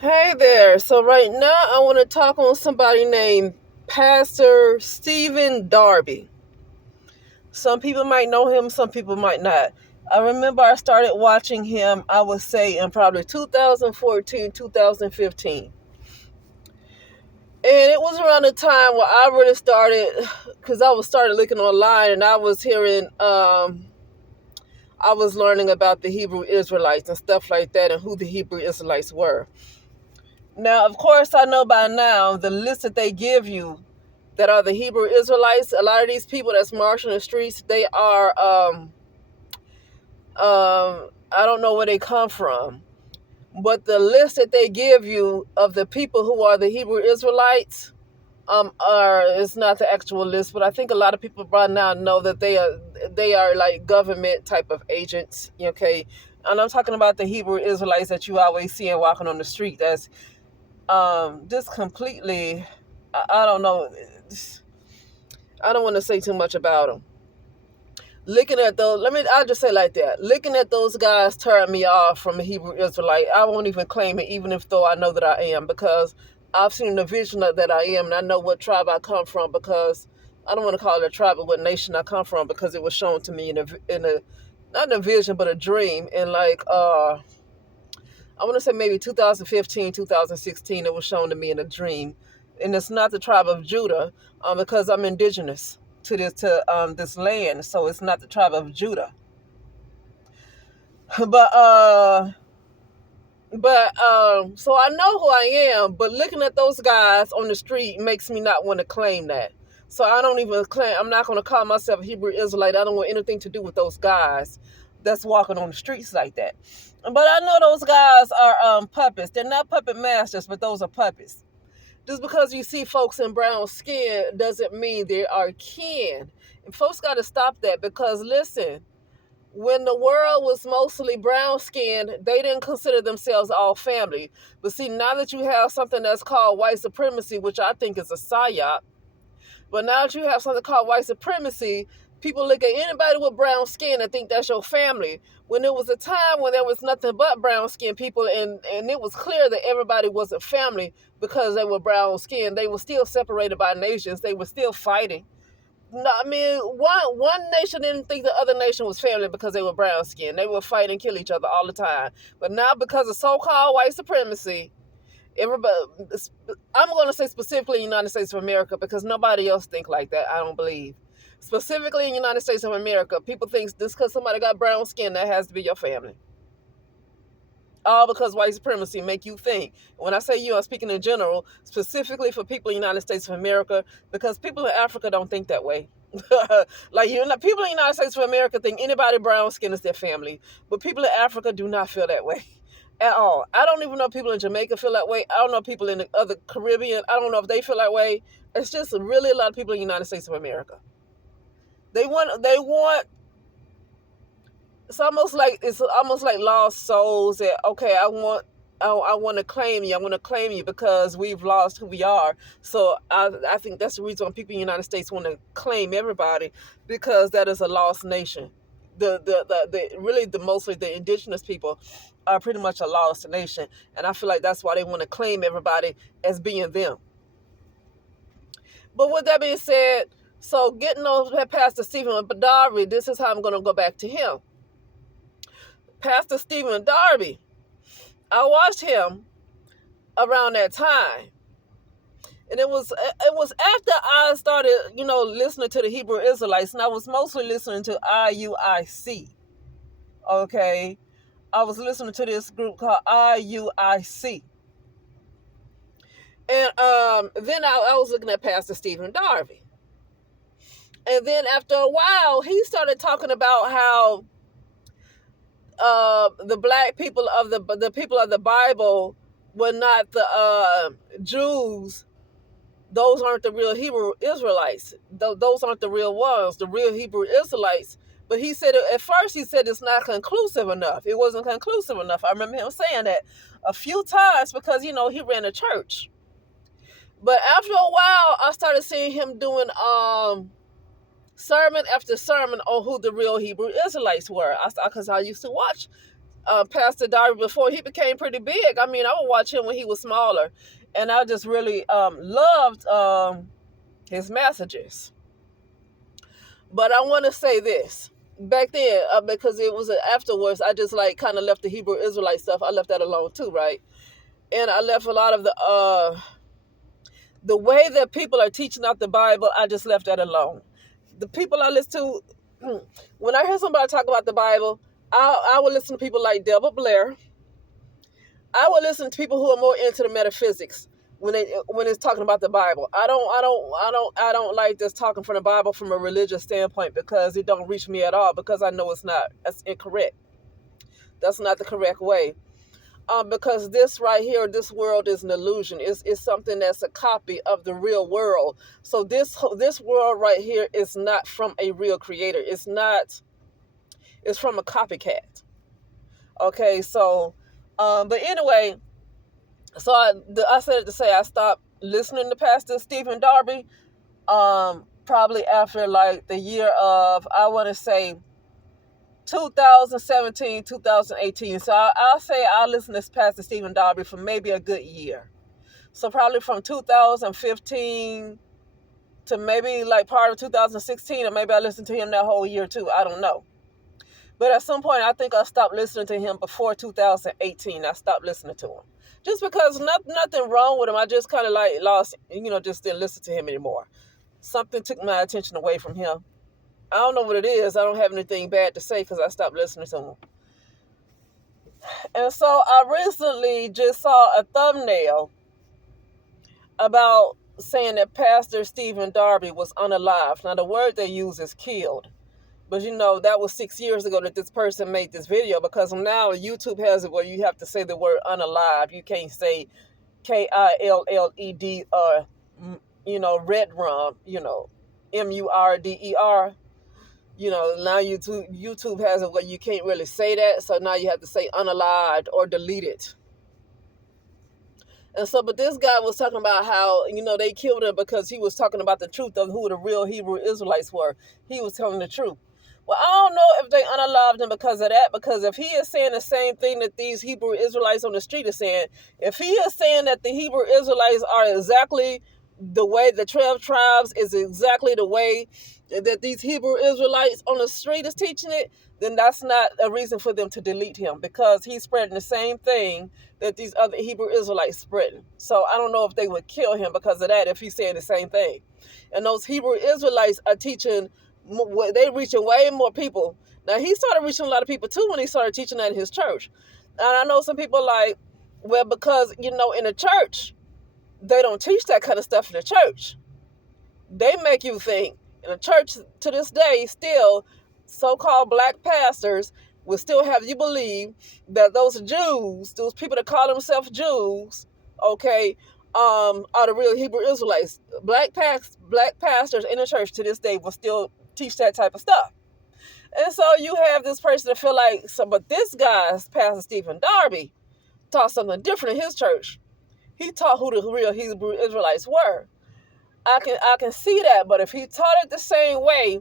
Hey there. So right now I want to talk on somebody named Pastor Stephen Darby. Some people might know him, some people might not. I remember I started watching him, I would say in probably 2014, 2015. And it was around the time where I really started, because I was started looking online and I was hearing, I was learning about the Hebrew Israelites and stuff like that and who the Hebrew Israelites were. Now, of course, I know by now the list that they give you that are the Hebrew Israelites. A lot of these people that's marching the streets, they are, I don't know where they come from, but the list that they give you of the people who are the Hebrew Israelites, it's not the actual list, but I think a lot of people by now know that they are like government type of agents. Okay, and I'm talking about the Hebrew Israelites that you always see and walking on the street. That's just completely, I don't know. I don't want to say too much about them. Looking at those, I'll just say like that. Looking at those guys turned me off from a Hebrew Israelite. I won't even claim it, even if though I know that I am, because I've seen the vision that I am, and I know what tribe I come from. Because I don't want to call it a tribe, but what nation I come from, because it was shown to me in a not in a vision, but a dream. And like I want to say maybe 2015, 2016, it was shown to me in a dream. And it's not the tribe of Judah, because I'm indigenous to this land, so it's not the tribe of Judah. But so I know who I am, but looking at those guys on the street makes me not want to claim that. So I don't even claim, I'm not going to call myself a Hebrew Israelite. I don't want anything to do with those guys that's walking on the streets like that. But I know those guys are puppets. They're not puppet masters, but those are puppets. Just because you see folks in brown skin doesn't mean they are kin. And folks got to stop that, because listen, when the world was mostly brown skinned, they didn't consider themselves all family. But see, now that you have something that's called white supremacy, which I think is a psyop, but now that you have something called white supremacy, people look at anybody with brown skin and think that's your family. When there was a time when there was nothing but brown skinned people, and it was clear that everybody wasn't family because they were brown skinned, they were still separated by nations. They were still fighting. No, I mean, one nation didn't think the other nation was family because they were brown skinned. They would fight and kill each other all the time. But now, because of so-called white supremacy, everybody, I'm going to say specifically in the United States of America, because nobody else think like that, I don't believe. Specifically in the United States of America, people think just because somebody got brown skin, that has to be your family. All because white supremacy make you think. When I say you, I'm speaking in general, specifically for people in the United States of America, because people in Africa don't think that way. Like, people in the United States of America think anybody brown skin is their family, but people in Africa do not feel that way at all. I don't even know if people in Jamaica feel that way. I don't know if people in the other Caribbean, I don't know if they feel that way. It's just really a lot of people in the United States of America. They want it's almost like lost souls that, okay, I want to claim you. I want to claim you because we've lost who we are. So I think that's the reason why people in the United States want to claim everybody, because that is a lost nation. Mostly the indigenous people are pretty much a lost nation, and I feel like that's why they want to claim everybody as being them. But with that being said, so getting on Pastor Stephen Darby, this is how I'm going to go back to him. Pastor Stephen Darby, I watched him around that time. And it was after I started, listening to the Hebrew Israelites, and I was mostly listening to IUIC. Okay, I was listening to this group called IUIC, and then I was looking at Pastor Stephen Darby, and then after a while, he started talking about how the black people of the people of the Bible were not the Jews. Those aren't the real Hebrew Israelites. Those aren't the real ones, the real Hebrew Israelites. But he said, at first he said it's not conclusive enough. It wasn't conclusive enough. I remember him saying that a few times because, he ran a church. But after a while, I started seeing him doing sermon after sermon on who the real Hebrew Israelites were. Because I used to watch Pastor Darby before he became pretty big. I mean, I would watch him when he was smaller, and I just really loved his messages. But I want to say this. Back then, because it was afterwards, I just like kind of left the Hebrew Israelite stuff. I left that alone too, right? And I left a lot of the way that people are teaching out the Bible. I just left that alone. The people I listen to, when I hear somebody talk about the Bible, I would listen to people like Deborah Blair. I would listen to people who are more into the metaphysics when it's talking about the Bible. I don't like this talking from the Bible from a religious standpoint, because it don't reach me at all, because I know that's incorrect. That's not the correct way. Because this right here, this world is an illusion. It's something that's a copy of the real world. So this world right here is not from a real creator. It's from a copycat. Okay, so but anyway, so I said it to say I stopped listening to Pastor Stephen Darby probably after like the year of, I want to say, 2017, 2018. So I'll say I listened to Pastor Stephen Darby for maybe a good year. So probably from 2015 to maybe like part of 2016, or maybe I listened to him that whole year too. I don't know. But at some point, I think I stopped listening to him before 2018. I stopped listening to him. Just because nothing wrong with him. I just kind of like lost, just didn't listen to him anymore. Something took my attention away from him. I don't know what it is. I don't have anything bad to say because I stopped listening to him. And so I recently just saw a thumbnail about saying that Pastor Stephen Darby was unalived. Now, the word they use is killed. But that was 6 years ago that this person made this video, because now YouTube has it where you have to say the word unalive. You can't say KILLED or, red rum, MURDER. Now YouTube has it where you can't really say that. So now you have to say unalived or deleted. And so, but this guy was talking about how, they killed him because he was talking about the truth of who the real Hebrew Israelites were. He was telling the truth. Well, I don't know if they unalived him because of that, because if he is saying the same thing that these Hebrew Israelites on the street are saying, if he is saying that the Hebrew Israelites are exactly the way the 12 tribes is exactly the way that these Hebrew Israelites on the street is teaching it, then that's not a reason for them to delete him, because he's spreading the same thing that these other Hebrew Israelites spreading. So I don't know if they would kill him because of that, if he's saying the same thing. And those Hebrew Israelites are teaching, they reaching way more people. Now, he started reaching a lot of people too when he started teaching that in his church. And I know some people like, well, because, in the church, they don't teach that kind of stuff in the church. They make you think. In the church to this day, still, so-called black pastors will still have you believe that those Jews, those people that call themselves Jews, okay, are the real Hebrew Israelites. Black pastors in the church to this day will still teach that type of stuff. And so you have this person that feel like, but this guy's Pastor Stephen Darby taught something different in his church. He taught who the real Hebrew Israelites were. I can see that, but if he taught it the same way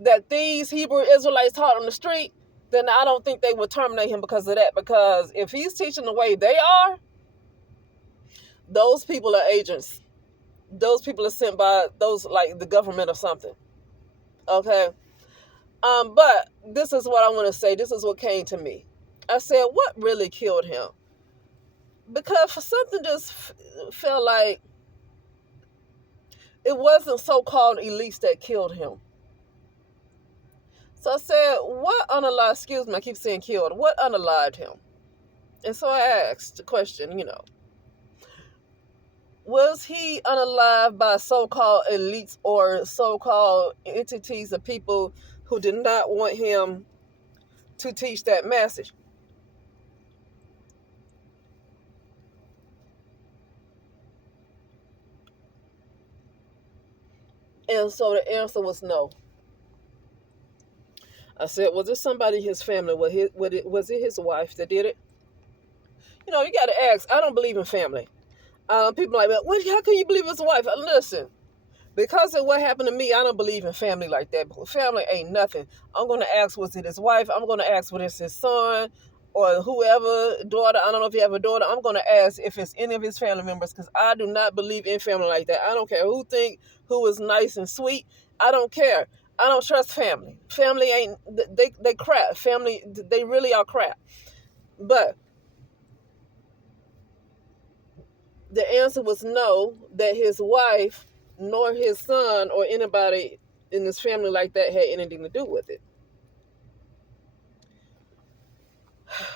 that these Hebrew Israelites taught on the street, then I don't think they would terminate him because of that. Because if he's teaching the way they are, those people are agents. Those people are sent by like the government or something. Okay? But this is what I want to say. This is what came to me. I said, what really killed him? Because for something just felt like it wasn't so-called elites that killed him. So I said, what unalived, excuse me, I keep saying killed, what unalived him? And so I asked the question, was he unalived by so-called elites or so-called entities of people who did not want him to teach that message? And so the answer was no. I said, was it somebody in his family? Was it his wife that did it? You got to ask. I don't believe in family. People are like, well, how can you believe it's a wife? Listen, because of what happened to me, I don't believe in family like that. Family ain't nothing. I'm going to ask, was it his wife? I'm going to ask, was it his son? or whoever, daughter, I don't know if you have a daughter, I'm going to ask if it's any of his family members, because I do not believe in family like that. I don't care who is nice and sweet. I don't care. I don't trust family. Family ain't, they crap. Family, they really are crap. But the answer was no, that his wife, nor his son, or anybody in his family like that had anything to do with it.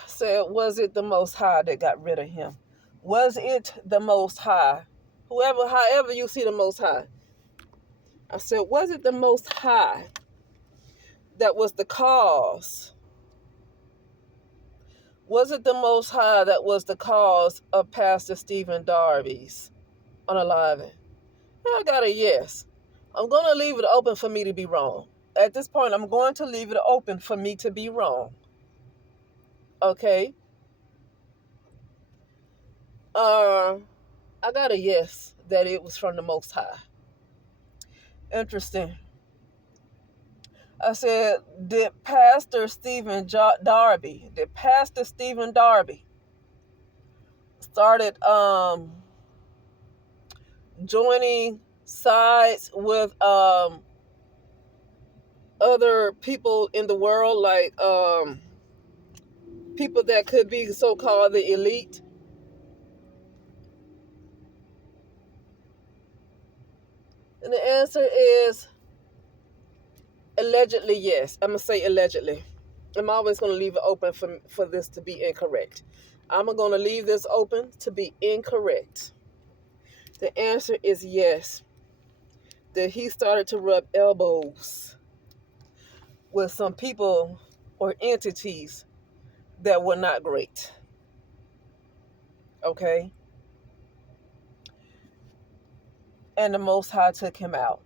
Said, was it the Most High that got rid of him? Was it the Most High? However you see the Most High. I said, was it the Most High that was the cause? Was it the Most High that was the cause of Pastor Stephen Darby's unaliving? I got a yes. I'm going to leave it open for me to be wrong. At this point, I'm going to leave it open for me to be wrong. Okay? I got a yes that it was from the Most High. Interesting. I said, did Pastor Stephen Darby started joining sides with other people in the world, like people that could be so-called the elite? And the answer is allegedly yes. I'm going to say allegedly. I'm always going to leave it open for this to be incorrect. I'm going to leave this open to be incorrect. The answer is yes. That he started to rub elbows with some people or entities that were not great. Okay? And the Most High took him out.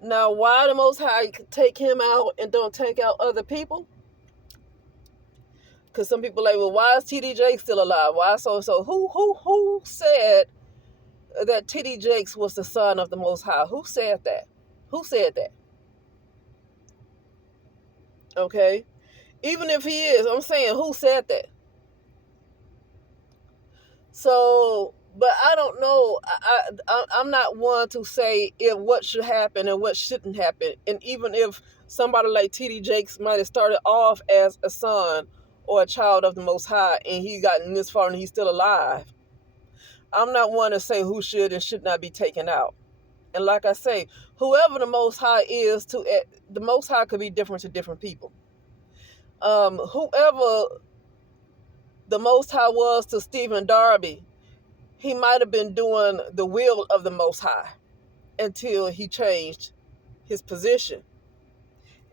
Now, why the Most High take him out and don't take out other people? Because some people are like, well, why is T.D. Jakes still alive? Why so-and-so? Who said that T.D. Jakes was the son of the Most High? Who said that? Who said that? Okay? Even if he is, I'm saying, who said that? So, but I don't know. I'm not one to say if what should happen and what shouldn't happen. And even if somebody like T.D. Jakes might have started off as a son or a child of the Most High, and he gotten this far and he's still alive, I'm not one to say who should and should not be taken out. And like I say, whoever the Most High is, the Most High could be different to different people. Whoever the Most High was to Stephen Darby, he might have been doing the will of the Most High until he changed his position.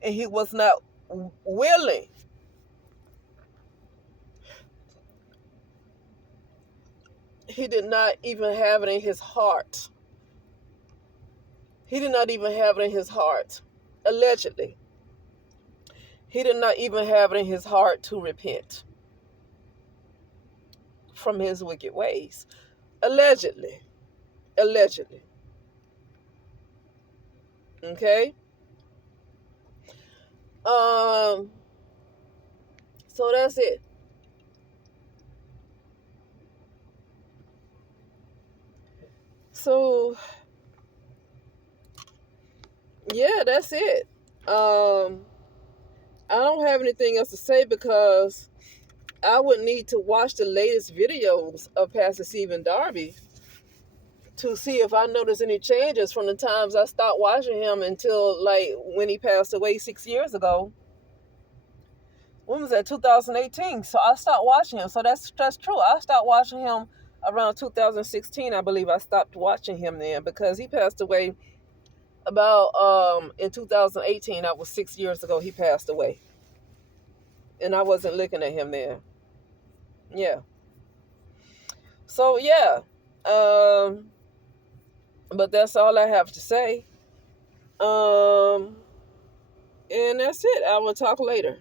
And he was not willing. He did not even have it in his heart. He did not even have it in his heart, allegedly. He did not even have it in his heart to repent from his wicked ways. Allegedly. Allegedly. Okay? So that's it. So, yeah, that's it. I don't have anything else to say because I would need to watch the latest videos of Pastor Stephen Darby to see if I notice any changes from the times I stopped watching him until like when he passed away 6 years ago. When was that? 2018. So I stopped watching him. So that's true. I stopped watching him around 2016. I believe I stopped watching him then because he passed away about in 2018. That was 6 years ago. He passed away, and I wasn't looking at him then. Yeah. So yeah. But that's all I have to say. And that's it. I will talk later.